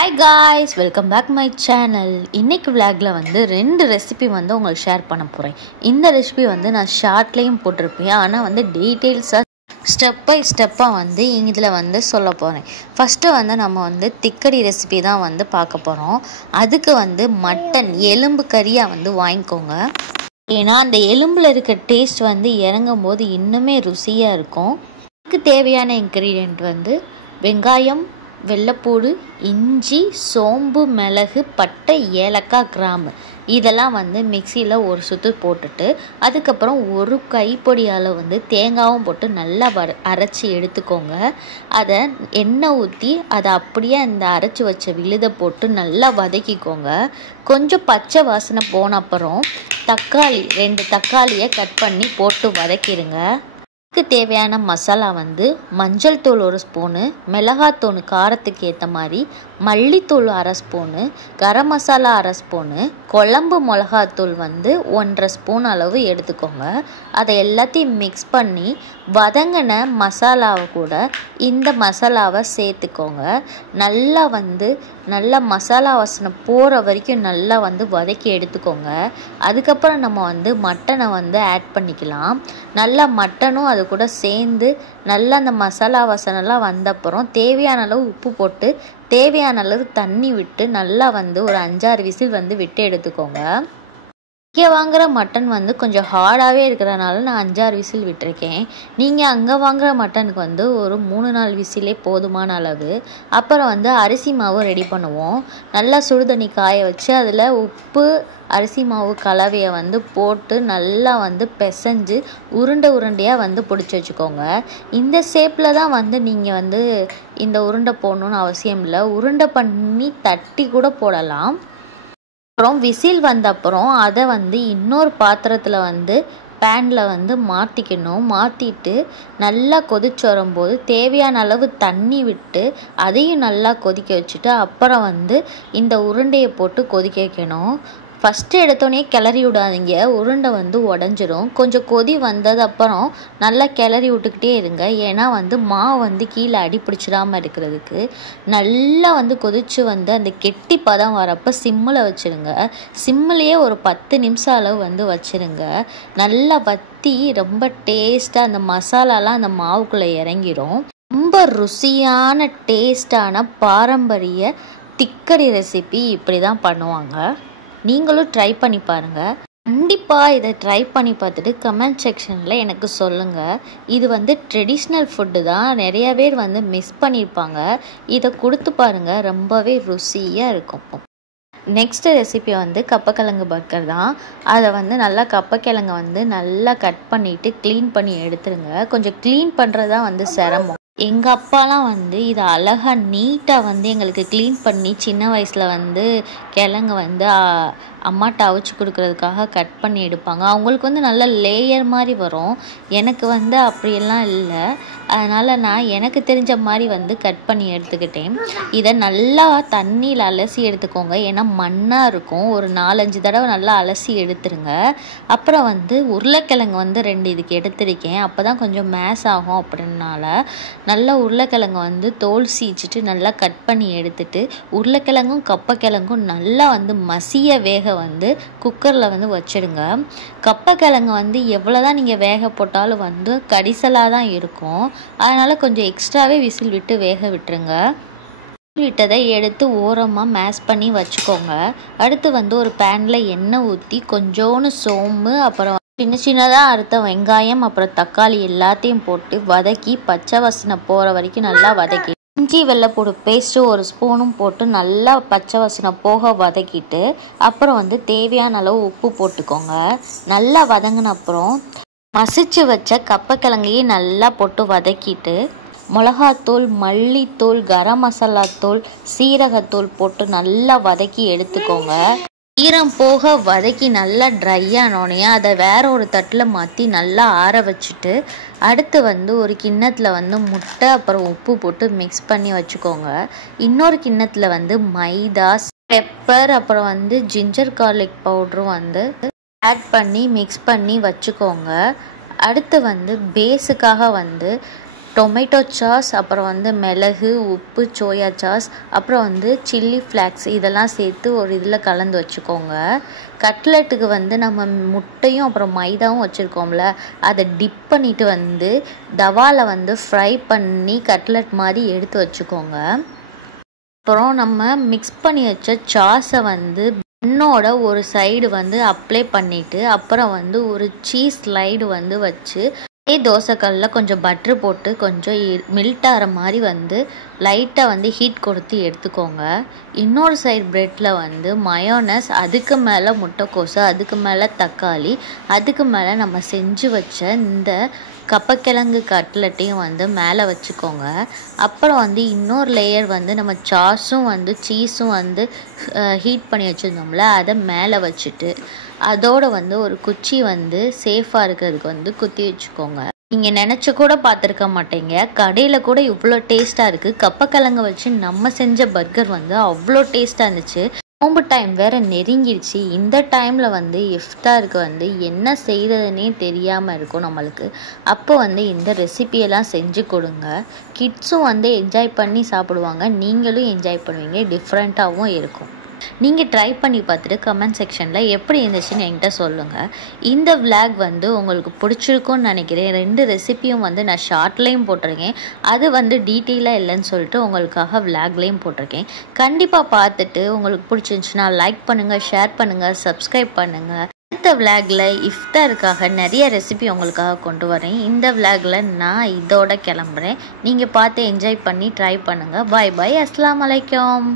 Hi guys, welcome back my channel. இன்றைக்கி விளாகில் வந்து 2 ரெசிபி வந்து உங்களுக்கு ஷேர் பண்ண போகிறேன். இந்த ரெசிபி வந்து நான் ஷார்ட்லேயும் போட்டிருப்பேன், ஆனால் வந்து டீட்டெயில்ஸாக ஸ்டெப் பை ஸ்டெப்பாக வந்து இதில் வந்து சொல்ல போகிறேன். ஃபஸ்ட்டு வந்து நம்ம வந்து திக்கடி ரெசிபி தான் வந்து பார்க்க போகிறோம். அதுக்கு வந்து மட்டன் எலும்பு கறியாக வந்து வாங்கிக்கோங்க. ஏன்னா அந்த எலும்பில் இருக்க டேஸ்ட் வந்து இறங்கும் போது இன்னுமே ருசியாக இருக்கும். இதுக்கு தேவையான இன்க்ரீடியண்ட் வந்து வெங்காயம், வெள்ளைப்பூடு, இஞ்சி, சோம்பு, மிளகு, பட்டை, ஏலக்காய், கிராம்பு இதெல்லாம் வந்து மிக்சியில் ஒரு சுற்று போட்டுட்டு அதுக்கப்புறம் ஒரு கைப்பொடி அளவு வந்து தேங்காயும் போட்டு நல்லா அரைச்சி எடுத்துக்கோங்க. அதை எண்ணெய் ஊற்றி அதை அப்படியே அந்த அரைச்சி வச்ச விழுதை போட்டு நல்லா வதக்கிக்கோங்க. கொஞ்சம் பச்சை வாசனை போன அப்புறம் தக்காளி 2 தக்காளியை கட் பண்ணி போட்டு வதக்கிடுங்க. இதுக்கு தேவையான மசாலா வந்து மஞ்சள் தூள் 1 ஸ்பூனு, மிளகாத்தூள் காரத்துக்கு ஏற்ற மாதிரி, மல்லித்தூள் 1/2 ஸ்பூனு, கரம் மசாலா 1/2 ஸ்பூனு, குழம்பு மிளகாத்தூள் வந்து 1/2 ஸ்பூன் அளவு எடுத்துக்கோங்க. அதை எல்லாத்தையும் மிக்ஸ் பண்ணி வதங்கின மசாலாவை கூட இந்த மசாலாவை சேர்த்துக்கோங்க. நல்லா மசாலா வாசனை போகிற வரைக்கும் நல்லா வந்து வதக்கி எடுத்துக்கோங்க. அதுக்கப்புறம் நம்ம வந்து மட்டனை வந்து ஆட் பண்ணிக்கலாம். நல்லா மட்டனும் அது கூட சேர்ந்து நல்லா அந்த மசாலா வாசனைலாம் வந்தப்புறம் தேவையான அளவு உப்பு போட்டு தேவையான அளவு தண்ணி விட்டு நல்லா வந்து ஒரு 5-6 விசில் வந்து விட்டு எடுத்துக்கோங்க. இங்கே வாங்குகிற மட்டன் வந்து கொஞ்சம் ஹார்டாகவே இருக்கிறனால நான் 5-6 விசில் விட்டுருக்கேன். நீங்கள் அங்கே வாங்குகிற மட்டனுக்கு வந்து ஒரு 3-4 விசிலே போதுமான அளவு. அப்புறம் வந்து அரிசி மாவு ரெடி பண்ணுவோம். நல்லா சுடுதண்ணி காய வச்சு அதில் உப்பு, அரிசி மாவு கலவையை வந்து போட்டு நல்லா வந்து பிசைஞ்சு உருண்டையாக வந்து பிடிச்சி வச்சுக்கோங்க. இந்த ஷேப்பில் தான் வந்து நீங்கள் வந்து இந்த உருண்டை போடணுன்னு அவசியம் இல்லை. உருண்டை பண்ணி தட்டி கூட போடலாம். அப்புறம் விசில் வந்த அப்புறம் அதை வந்து இன்னொரு பாத்திரத்தில் வந்து பேனில் வந்து மாற்றிட்டு நல்லா கொதிச்சு வரும்போது தேவையான அளவு தண்ணி விட்டு அதையும் நல்லா கொதிக்க வச்சுட்டு அப்புறம் வந்து இந்த உருண்டையை போட்டு கொதிக்க வைக்கணும். ஃபஸ்ட்டு எடுத்தோடனே கிளறி விடாதீங்க, உருண்டை வந்து உடஞ்சிரும். கொஞ்சம் கொதி வந்தது அப்புறம் நல்லா கிளறி விட்டுக்கிட்டே இருங்க. ஏன்னா வந்து மாவு வந்து கீழே அடிப்பிடிச்சிடாமல் இருக்கிறதுக்கு. நல்லா வந்து கொதிச்சு வந்து அந்த கெட்டி பதம் வரப்போ சிம்மில் வச்சுருங்க. சிம்மிலேயே ஒரு 10 நிமிஷம் அளவு வந்து வச்சுருங்க. நல்லா வற்றி ரொம்ப டேஸ்ட்டாக அந்த மசாலாலாம் அந்த மாவுக்குள்ளே இறங்கிடும். ரொம்ப ருசியான டேஸ்டான பாரம்பரிய திக்கடி ரெசிபி இப்படி தான் பண்ணுவாங்க. நீங்களும் ட்ரை பண்ணி பாருங்கள். கண்டிப்பாக இதை ட்ரை பண்ணி பார்த்துட்டு கமெண்ட் செக்ஷனில் எனக்கு சொல்லுங்கள். இது வந்து ட்ரெடிஷ்னல் ஃபுட்டு தான், நிறைய பேர் வந்து மிஸ் பண்ணியிருப்பாங்க. இதை கொடுத்து பாருங்கள், ரொம்பவே ருசியாக இருக்கும். நெக்ஸ்ட்டு ரெசிபி வந்து கப்பக்கிழங்கு பர்கர் தான். அதை வந்து நல்லா கப்பக்கிழங்கை வந்து நல்லா கட் பண்ணிவிட்டு க்ளீன் பண்ணி எடுத்துருங்க. கொஞ்சம் க்ளீன் பண்ணுறது தான் வந்து சிரமம். எங்கள் அப்பாலாம் வந்து இதை அழகாக நீட்டாக வந்து எங்களுக்கு க்ளீன் பண்ணி சின்ன வயசில் வந்து கிழங்கு வந்து அம்மாட்ட அவிச்சு கொடுக்குறதுக்காக கட் பண்ணி எடுப்பாங்க. அவங்களுக்கு வந்து நல்ல லேயர் மாதிரி வரும். எனக்கு வந்து அப்படியெல்லாம் இல்லை. அதனால் நான் எனக்கு தெரிஞ்ச மாதிரி வந்து கட் பண்ணி எடுத்துக்கிட்டேன். இதை நல்லா தண்ணியில் அலசி எடுத்துக்கோங்க. ஏன்னா மண்ணாக இருக்கும். ஒரு 4-5 தடவை நல்லா அலசி எடுத்துருங்க. அப்புறம் வந்து உருளைக்கிழங்கு வந்து 2 இதுக்கு எடுத்திருக்கேன். அப்போ தான் கொஞ்சம் மேஷ் ஆகும். அப்படின்னால நல்லா உருளைக்கிழங்கு வந்து தோல் சீச்சிட்டு நல்லா கட் பண்ணி எடுத்துட்டு உருளைக்கிழங்கும் கப்பக்கிழங்கும் நல்லா வந்து மசிய வேக வந்து குக்கரில் வந்து வச்சிடுங்க. கப்பக்கிழங்கு வந்து எவ்வளோ தான் நீங்கள் வேக போட்டாலும் வந்து கடிசலாக தான் இருக்கும். அதனால் கொஞ்சம் எக்ஸ்ட்ராவே விசில் விட்டு வேக விட்டுருங்க. விட்டதை எடுத்து ஓரமாக மேஷ் பண்ணி வச்சுக்கோங்க. அடுத்து வந்து ஒரு பேனில் எண்ணெய் ஊற்றி கொஞ்சோன்னு சோம்பு, அப்புறம் சின்னதாக அறுத்த வெங்காயம், அப்புறம் தக்காளி எல்லாத்தையும் போட்டு வதக்கி பச்சை வாசனை போகிற வரைக்கும் நல்லா வதக்கி இஞ்சி வெள்ளைப்பூடு பேஸ்ட்டு 1 ஸ்பூனும் போட்டு நல்லா பச்சை வாசனை போக வதக்கிட்டு அப்புறம் வந்து தேவையான அளவு உப்பு போட்டுக்கோங்க. நல்லா வதங்கின அப்புறம் மசிச்சு வச்ச கப்பக்கிழங்கையும் நல்லா போட்டு வதக்கிட்டு மிளகாத்தூள், மல்லித்தூள், கரம் மசாலா தூள், சீரகத்தூள் போட்டு நல்லா வதக்கி எடுத்துக்கோங்க. ஈரம் போக வதக்கி நல்லா ட்ரை ஆனோடனே அதை வேற ஒரு தட்டில் மாற்றி நல்லா ஆற வச்சுட்டு அடுத்து வந்து ஒரு கிண்ணத்தில் வந்து முட்டை அப்புறம் உப்பு போட்டு மிக்ஸ் பண்ணி வச்சுக்கோங்க. இன்னொரு கிண்ணத்தில் வந்து மைதா, பெப்பர், அப்புறம் வந்து ஜிஞ்சர் கார்லிக் பவுடரும் வந்து ஆட் பண்ணி மிக்ஸ் பண்ணி வச்சுக்கோங்க. அடுத்து வந்து பேஸுக்காக வந்து டொமேட்டோ சாஸ், அப்புறம் வந்து மிளகு, உப்பு, சோயா சாஸ், அப்புறம் வந்து சில்லி ஃப்ளாக்ஸ் இதெல்லாம் சேர்த்து ஒரு இதில் கலந்து வச்சுக்கோங்க. கட்லெட்டுக்கு வந்து நம்ம முட்டையும் அப்புறம் மைதாவும் வச்சுருக்கோம்ல, அதை டிப் பண்ணிவிட்டு வந்து தவாவில் வந்து ஃப்ரை பண்ணி கட்லெட் மாதிரி எடுத்து வச்சுக்கோங்க. அப்புறம் நம்ம மிக்ஸ் பண்ணி வச்ச சாஸை வந்து பன்னோட ஒரு சைடு வந்து அப்ளை பண்ணிவிட்டு அப்புறம் வந்து ஒரு சீஸ் ஸ்லைடு வந்து வச்சு தோசைக்கல்லில் கொஞ்சம் பட்ரு போட்டு கொஞ்சம் மெல்ட் ஆகிற மாதிரி வந்து லைட்டாக வந்து ஹீட் கொடுத்து எடுத்துக்கோங்க. இன்னொரு சைடு ப்ரெட்டில் வந்து மயோனஸ், அதுக்கு மேலே முட்டைக்கோசு, அதுக்கு மேலே தக்காளி, அதுக்கு மேலே நம்ம செஞ்சு வச்ச இந்த கப்பக்கிழங்கு கட்லெட்டையும் வந்து மேலே வச்சுக்கோங்க. அப்புறம் வந்து இன்னொரு லேயர் வந்து நம்ம சாஸும் வந்து சீஸும் வந்து ஹீட் பண்ணி வச்சுருந்தோம்ல, அதை மேலே வச்சுட்டு அதோடு வந்து ஒரு குச்சி வந்து சேஃபாக இருக்கிறதுக்கு வந்து குத்தி வச்சுக்கோங்க. நீங்கள் நினச்சி கூட பார்த்துருக்க மாட்டீங்க, கடையில் கூட இவ்வளோ டேஸ்ட்டாக இருக்குது. கப்பக்கிழங்கு வச்சு நம்ம செஞ்ச பர்கர் வந்து அவ்வளோ டேஸ்ட்டாக இருந்துச்சு. நோம்பு டைம் வேறு நெருங்கிடுச்சு. இந்த டைமில் வந்து இஃப்தாருக்கு வந்து என்ன செய்கிறதுனே தெரியாமல் இருக்கும் நம்மளுக்கு. அப்போ வந்து இந்த ரெசிபியெல்லாம் செஞ்சு கொடுங்க. கிட்ஸும் வந்து என்ஜாய் பண்ணி சாப்பிடுவாங்க, நீங்களும் என்ஜாய் பண்ணுவீங்க, டிஃப்ரெண்ட்டாகவும் இருக்கும். நீங்கள் ட்ரை பண்ணி பார்த்துட்டு கமெண்ட் செக்ஷனில் எப்படி இருந்துச்சுன்னு என்கிட்ட சொல்லுங்கள். இந்த விளாக் வந்து உங்களுக்கு பிடிச்சிருக்கும்னு நினைக்கிறேன். 2 ரெசிபியும் வந்து நான் ஷார்ட்லேயும் போட்டிருக்கேன், அது வந்து டீட்டெயிலாக இல்லைன்னு சொல்லிட்டு உங்களுக்காக விளாக்லேயும் போட்டிருக்கேன். கண்டிப்பாக பார்த்துட்டு உங்களுக்கு பிடிச்சிருந்துச்சுன்னா லைக் பண்ணுங்கள், ஷேர் பண்ணுங்கள், சப்ஸ்கிரைப் பண்ணுங்கள். அடுத்த விளாகில் இஃப்தாருக்காக நிறைய ரெசிபி உங்களுக்காக கொண்டு வரேன். இந்த விளாகில் நான் இதோட கிளம்புறேன். நீங்கள் பார்த்து என்ஜாய் பண்ணி ட்ரை பண்ணுங்கள். பாய் பாய், அஸ்ஸலாமு அலைக்கும்.